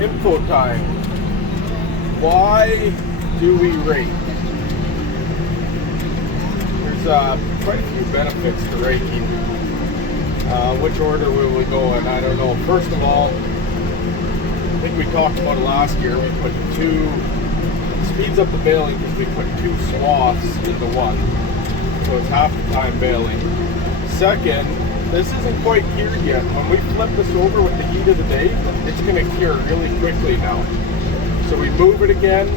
Info time. Why do we rake? There's quite a few benefits to raking. Which order will we go in? I don't know. First of all, I think we talked about it last year. We put speeds up the baling because we put 2 swaths into one. So it's half the time baling. Second, this isn't quite cured yet. When we flip this over with the heat of the day, it's going to cure really quickly now. So we move it again.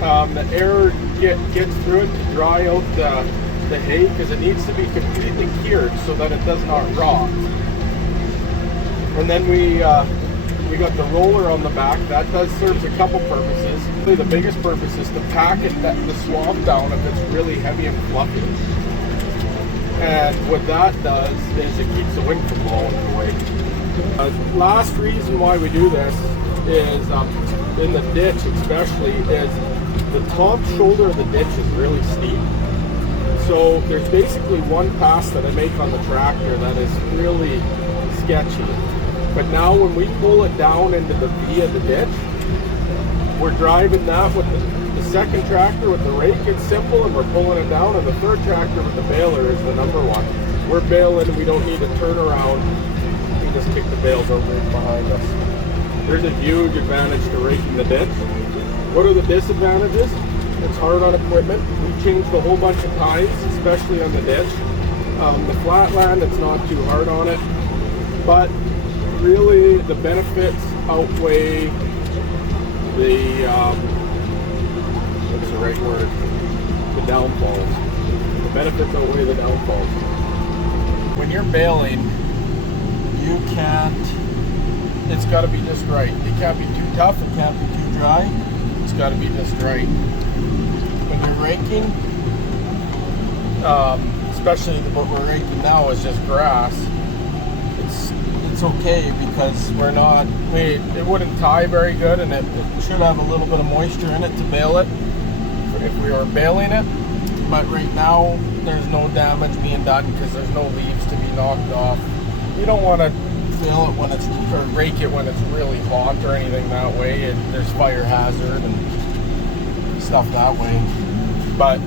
The air gets through it to dry out the hay because it needs to be completely cured so that it does not rot. And then we got the roller on the back. That serves a couple purposes. Really, the biggest purpose is to pack the swath down if it's really heavy and fluffy. And what that does is it keeps the wind from blowing away. Last reason why we do this is, in the ditch especially, is the top shoulder of the ditch is really steep. So there's basically one pass that I make on the tractor that is really sketchy. But now when we pull it down into the V of the ditch, we're driving that with the second tractor with the rake. It's simple, and we're pulling it down, and the third tractor with the baler is the number one. We're baling, and we don't need to turn around. We just kick the bales over behind us. There's a huge advantage to raking the ditch. What are the disadvantages? It's hard on equipment. We changed a whole bunch of times, especially on the ditch. The flatland, it's not too hard on it, but really the benefits outweigh the what's the right word? The downfalls. The benefits outweigh the downfalls. When you're baling, you can't. It's got to be just right. It can't be too tough. It can't be too dry. It's got to be just right. When you're raking, especially what we're raking now is just grass. It's okay because it wouldn't tie very good, and it should have a little bit of moisture in it to bale it if we were baling it. But right now there's no damage being done because there's no leaves to be knocked off. You don't want to bale it or rake it when it's really hot or anything that way, and there's fire hazard and stuff that way. But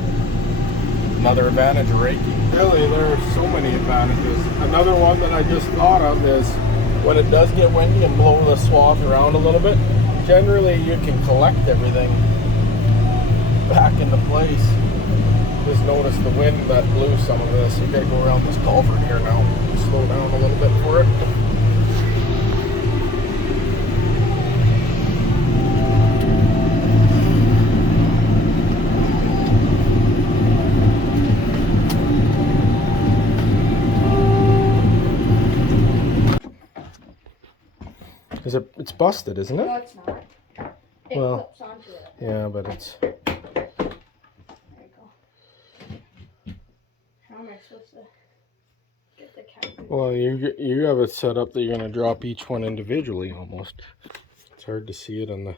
another advantage of raking. Really, there are so many advantages. Another one that I just thought of is when it does get windy and blow the swath around a little bit, generally you can collect everything back into place. Just notice the wind that blew some of this. You gotta go around this culvert here now. Slow down a little bit for it. It's busted, isn't it? No, it's not. It clips onto it. Yeah, but it's... There you go. How am I supposed to get the cat? Well, you have it set up that you're going to drop each one individually almost. It's hard to see it on the...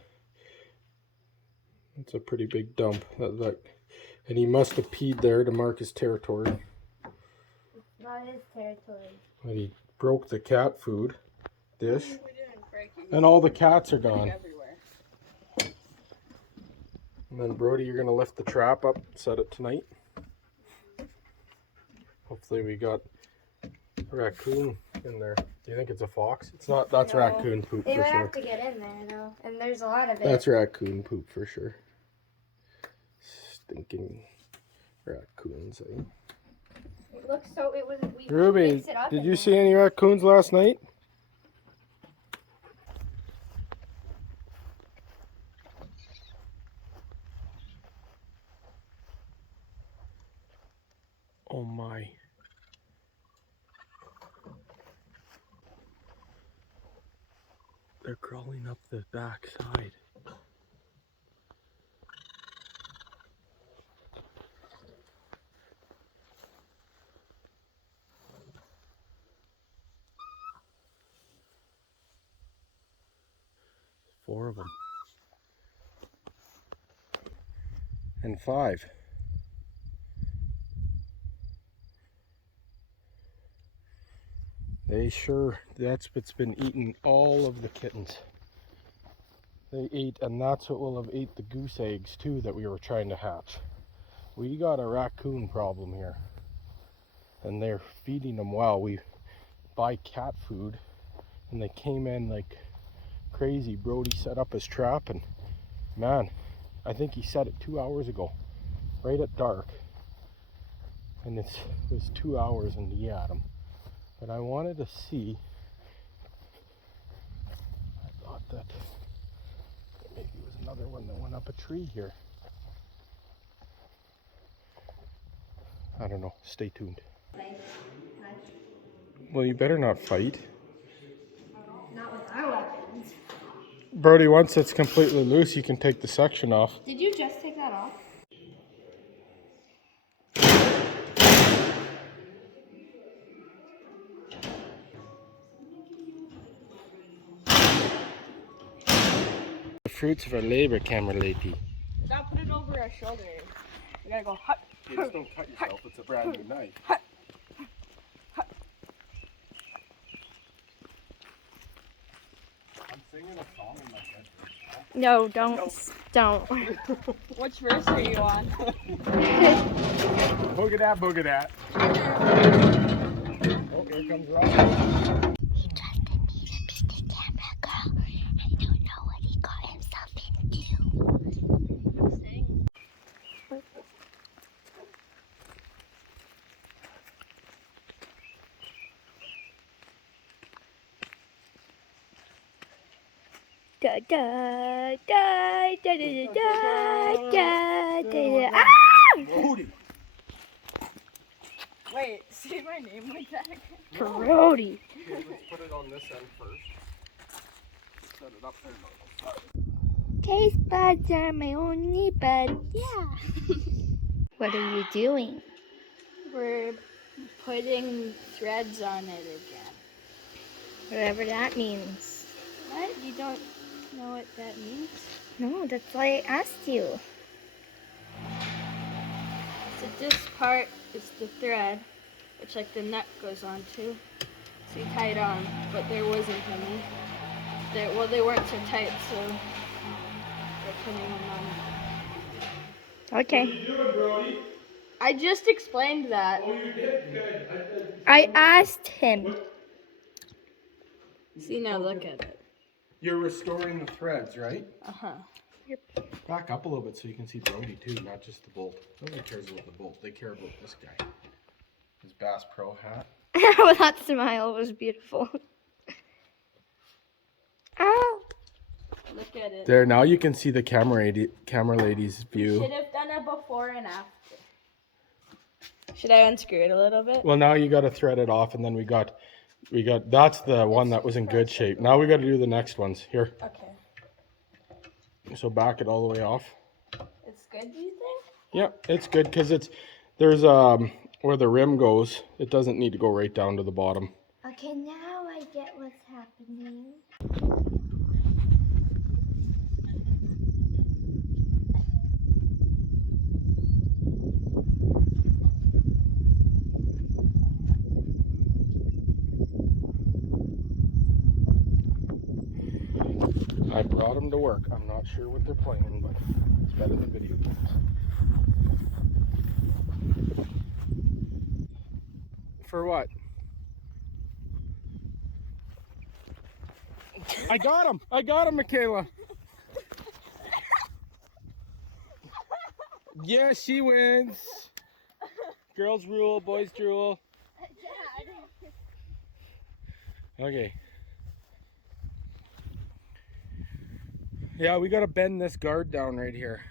It's a pretty big dump. And he must have peed there to mark his territory. It's not his territory. But he broke the cat food dish. And all the cats are gone. Everywhere. And then Brody, you're gonna lift the trap up, set it tonight. Hopefully we got a raccoon in there. Do you think it's a fox? It's not. That's No. Raccoon poop They for would sure. have to get in there though, and there's a lot of it. That's raccoon poop for sure. Stinking raccoons, eh? It looks so. It was. We Ruby, mixed it up did in you there. see any raccoons last night? Oh my. They're crawling up the back side. Four of them. And 5. That's what's been eating all of the kittens. They ate, and that's what will have ate the goose eggs too that we were trying to hatch. We got a raccoon problem here, and they're feeding them well. We buy cat food, and they came in like crazy. Brody set up his trap, and man, I think he set it 2 hours ago, right at dark. And it was 2 hours and he had them. But I wanted to see, I thought that maybe it was another one that went up a tree here. I don't know, stay tuned. Well, you better not fight. Not with our weapons. Brody, once it's completely loose, you can take the section off. Did you just take that off? The fruits of our labor, camera lady. Now put it over our shoulder. We gotta go hut. You just don't cut yourself, it's a brand new knife. I'm singing a song in my head. No, don't. Which verse are you on? Booga that, booga that. Oh, here comes Rob. He trusted me to be the camera girl. I don't know what he got himself into. Da da da da da da da da. Ah! Brody. Wait, say my name like that again. Brody. Okay, let's put it on this end first. Set it up there. Taste buds are my only buds. Yeah. What are you doing? We're putting threads on it again. Whatever that means. What? You don't know what that means? No, that's why I asked you. So this part is the thread, which like the nut goes onto. So you tie it on, but there wasn't any. They weren't so tight, so we're putting them on. Okay. What are you doing, Brody? I just explained that. Oh, you did? Good. I asked him. What? See, now look at it. You're restoring the threads, right? Uh-huh. Back up a little bit so you can see Brody too, not just the bolt. Nobody cares about the bolt. They care about this guy. His Bass Pro hat. Oh, that smile was beautiful. Ow. Look at it. There, now you can see the camera lady's We view. should have done it before and after. Should I unscrew it a little bit? Well, now you got to thread it off, and then we got that's the one that was in good shape. Now we got to do the next ones. Here. Okay. So back it all the way off. It's good, do you think? Yeah, it's good because there's where the rim goes. It doesn't need to go right down to the bottom. Okay, now I get what's happening. I brought them to work. I'm not sure what they're playing, but it's better than video games. For what? I got him, Michaela. Yeah, she wins. Girls rule, boys drool. Okay. Yeah, we gotta bend this guard down right here.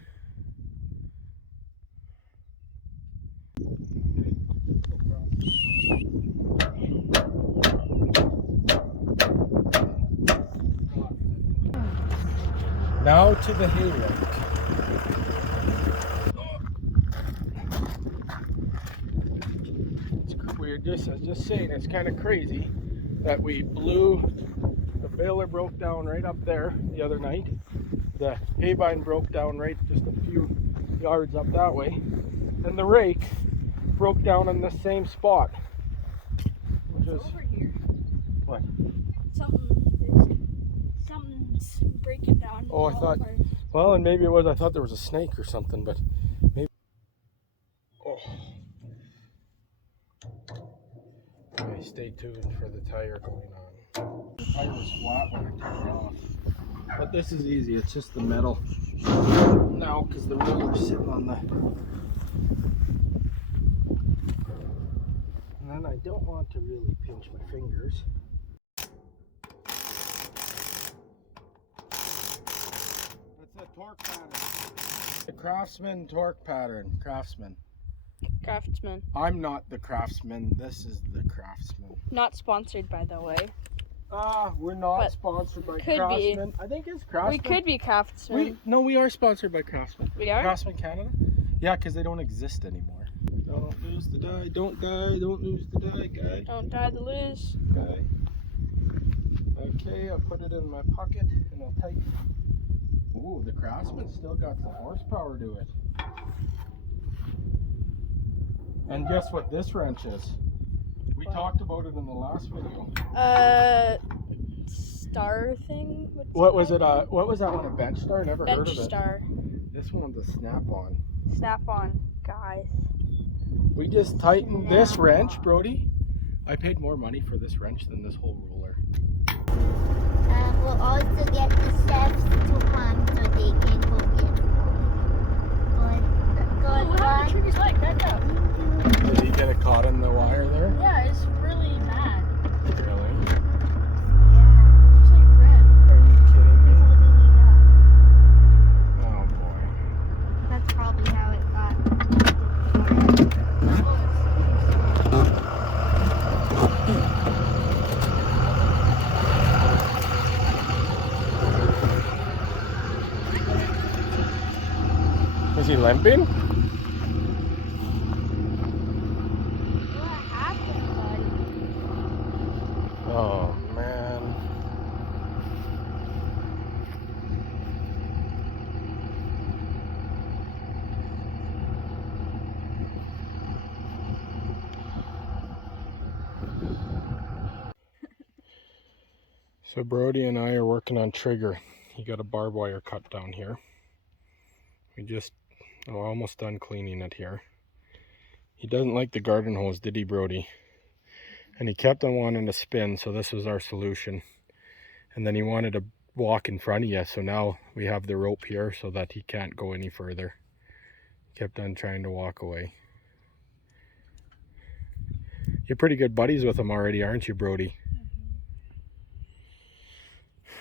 Now to the hay rake. I was just saying, it's kind of crazy that we blew, the baler broke down right up there the other night. The hay vine broke down right just a few yards up that way. And the rake broke down in the same spot. Which is, Over here. what? Something It's breaking down. Oh, I thought, well, and maybe it was, I thought there was a snake or something, but maybe. Oh. Okay, stay tuned for the tire going on. The tire was flat when I took it off. But this is easy, it's just the metal now because the roller's sitting on the. And then I don't want to really pinch my fingers. That's a torque pattern. The Craftsman torque pattern. Craftsman. Craftsman. I'm not the Craftsman. This is the Craftsman. Not sponsored, by the way. We're not But sponsored by could Craftsman. I think it's Craftsman. We could be Craftsman. We are sponsored by Craftsman. We are? Craftsman Canada? Yeah, because they don't exist anymore. Don't lose the die. Don't die. Don't lose the die, guy. Don't die the lose. Guy. Okay, I'll put it in my pocket and I'll tighten. Ooh, the Craftsman still got some horsepower to it. And guess what this wrench is? We talked about it in the last video. Star thing? What was it? What was that one? A bench star? Never heard of Bench it. star. This one's a snap-on. Snap-on, guys. We just tightened this wrench, Brody. I paid more money for this wrench than this whole roller. We'll also get the chefs to come so they can go get good one. Trigger's light, back up. Did he get it caught in the wire there? Yeah, it's really mad. Really? It's like red. Are you kidding me? Oh boy. That's probably how it got. Is he limping? What happened, buddy? Oh man. So Brody and I are working on Trigger. He got a barbed wire cut down here. We just almost done cleaning it here. He doesn't like the garden hose, did he, Brody? And he kept on wanting to spin, so this was our solution. And then he wanted to walk in front of you, so now we have the rope here so that he can't go any further. Kept on trying to walk away. You're pretty good buddies with him already, aren't you, Brody?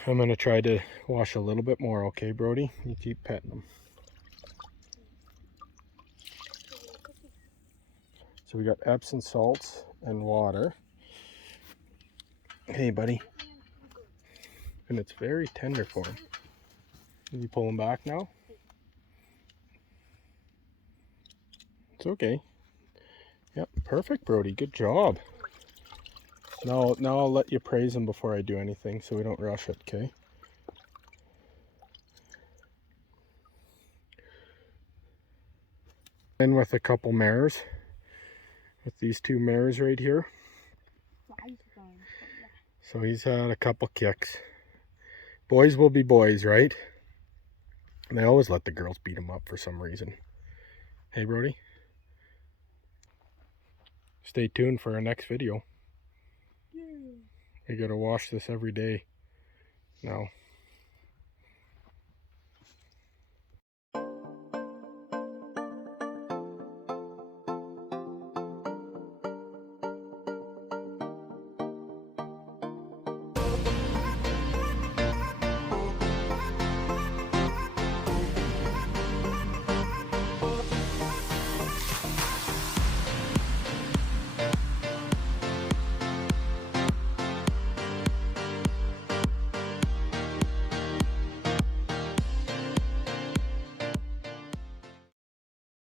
I'm going to try to wash a little bit more, okay, Brody? You keep petting him. So we got Epsom salts and water. Hey, buddy. And it's very tender for him. Can you pull him back now? It's okay. Yep, perfect, Brody. Good job. Now I'll let you praise him before I do anything so we don't rush it, okay? And with a couple mares. With these two mares right here. So he's had a couple kicks. Boys will be boys, right? And they always let the girls beat him up for some reason. Hey, Brody. Stay tuned for our next video. We gotta wash this every day now.